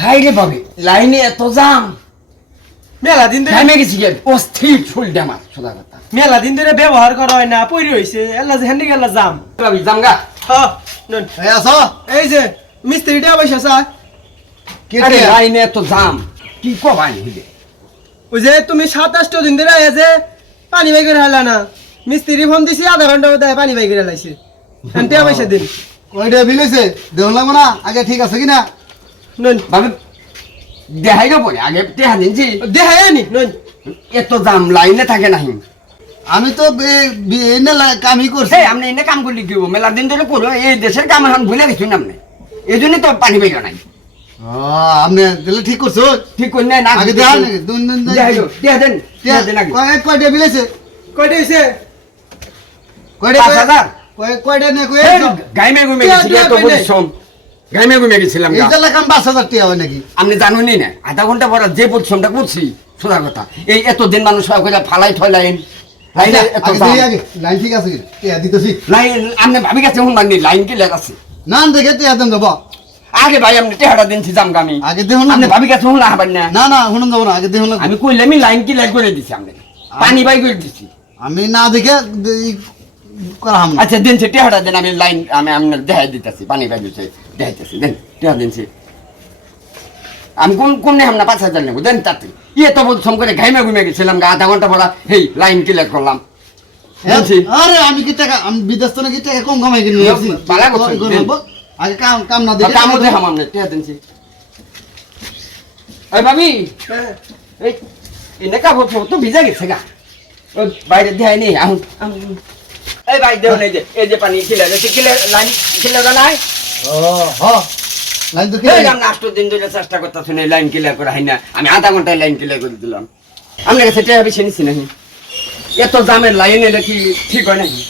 high রে বাবে লাইনে এত জাম মেলা দিন ধরে টাইমে গেছি গে অস্থির চলতে আমার সোজা কথা মেলা দিন ধরে ব্যবহার করা হয় না পইরে হইছে এলা যে হ্যান্ডি গেলা জাম ভাবি জামগা হ্যাঁ নন এই আছো এই যে মিস্ত্রিটা বসে আছে আরে লাইনে এত জাম কি কবাই হিদে ওই যে তুমি 27 দিন ধরে আয়া যে পানি বাই করে হালা না মিস্ত্রি ফোন দিছি আধা ঘন্টা মধ্যে পানি বাই করে লাইছে এনতে পয়সা দিন কয়টা বিল হইছে দেহ লাগবো না আগে ঠিক আছে কিনা নন ভাবি দেখাই গো পরে আগে টেহা দিনছি দেখাই আনি নন এত জাম লাইনে থাকে নাহি আমি তো এনে কামই করছি সেই আপনি এনে কাম করলি কি হবো মেলা দিন ধরে করো এই দেশের কাম এখন ভুলে গেছি না আপনি এই জন্যই তো পানি বেগা নাই আপনি তাহলে ঠিক করছো ঠিক করি নাই না আগে দেখা নাকি দুন দুন দেখাই গো টেহা দেন আগে কয়টা বিল হইছে কয়টা হইছে কয়টা 5,000 কয়টা নে কই গাইমে ঘুমে গেছি এত পরিশ্রম গাইমে ঘুমে গেছিলাম এই জায়গা কাম 5,000 টাকা হয় নাকি আপনি জানুনি না আধা ঘন্টা পর যে পরিশ্রমটা করছি সোজা কথা এই এতদিন মানুষ করে ফালাই থয় লাইন লাইনে এত জাম লাইন ঠিক আছে টাকা দিতেছি লাইন আপনি ভাবি গেছে হুন মানি লাইন কি লেখা আছে না দেখে টাকা দেন দেবো আগে ভাই আপনি টেহাটা দিনছি জাম গামি আগে দেখুন আপনি ভাবি গেছে হুন না হবেন না না না শুনুন যাবো না আগে দেখুন আমি কইলে আমি লাইন কি লাইন করে দিছি আপনি পানি বাই করে দিছি আমি না দেখে করা হাম না আচ্ছা দিনছে টেহাটা দেন আমি লাইন আমি আপনার দেখাই দিতেছি পানি বাই দিতে দেখাইতেছি দেন টেহা দিনছি আমি কোন নেই না 5,000 নেবো দেন তাতে ইয়ে তো পরিশ্রম করে ঘাইমে ঘুমে গেছিলাম আধা ঘন্টা পর হেই লাইন ক্লিয়ার করলাম দিনছি আরে আমি কি টাকা আমি বিদেশ তো নাকি টাকা কম কামাই কিনে আসছি পালা করছেন, আগে কাম কাম না দেখে কামও দেখাম আপনি টেহা দিনছি এই ভাবি এই এনে কাপড় তো ভিজা গেছে গা ওই বাইরে দেখাই নেই এখন এই ভাই দেহ নেই যে এই যে পানি ক্লিয়ার আছে ক্লিয়ার লাইন ক্লিয়ার নাই ও হ লাইন তো এই আমরা 8 দিন ধরে চেষ্টা করতেছি না লাইন ক্লিয়ার করা হয় না আমি আধা ঘন্টায় লাইন ক্লিয়ার করে দিলাম আপনার কাছে টেহা বেশি নিছি নাকি এত জামের লাইন এলে কি ঠিক হয় নাকি